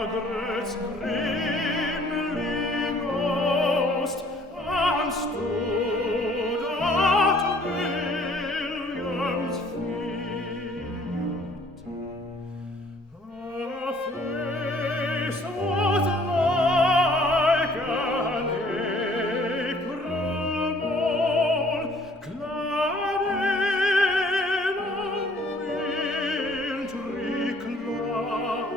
Margaret's grimly ghost and stood at William's feet. Her face was like an April morn, clad in a wintry cloud,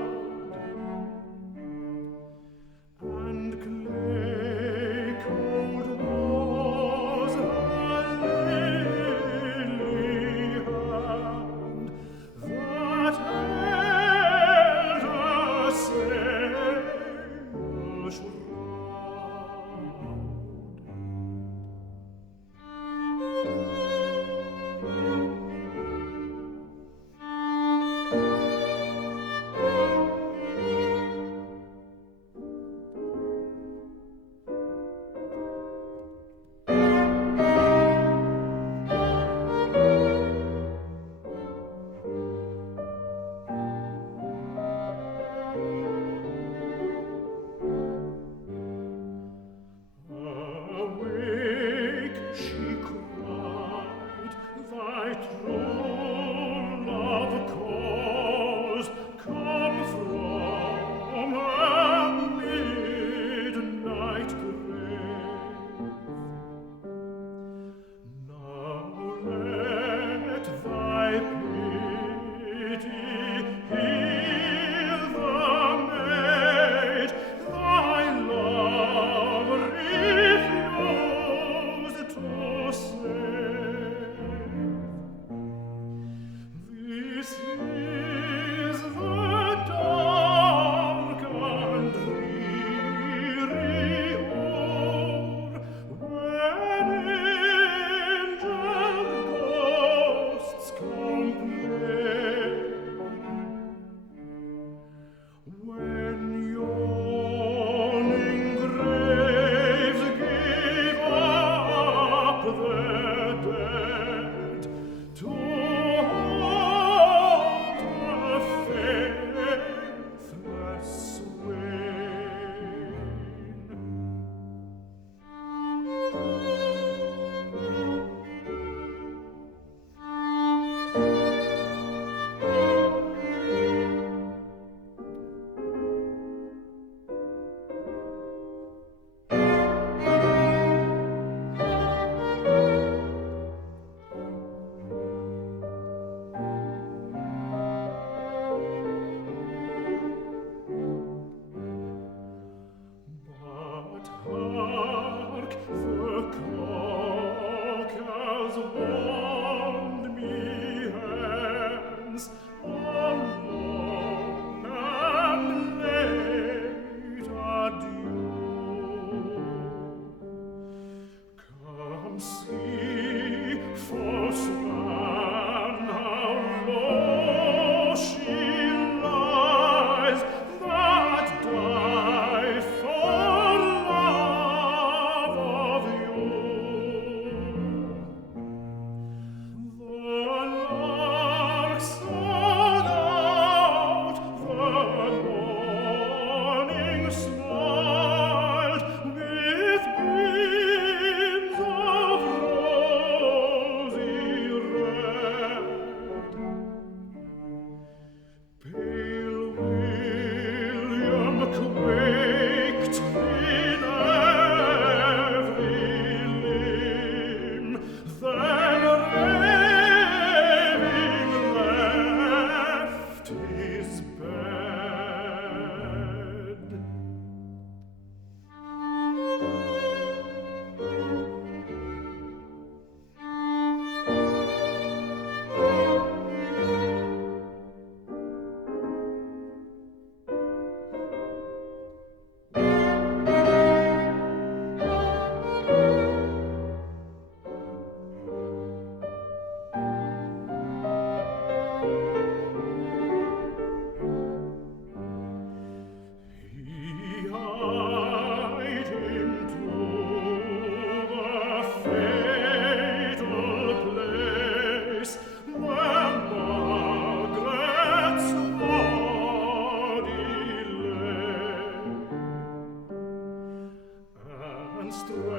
and clay cold was her lily hand that held her sail shroud. Awake, she cried, thy true love calls, come from her midnight grave. Now let thy pity heal the maid thy love refused to save. This is the dark and dreary hour when angel ghosts complain, when yawning graves give up their dead to hold a faithless swain. But hark, the cock has warned me hence alone and late adieu. Come see, false man, how low she lies that died for love of you. strand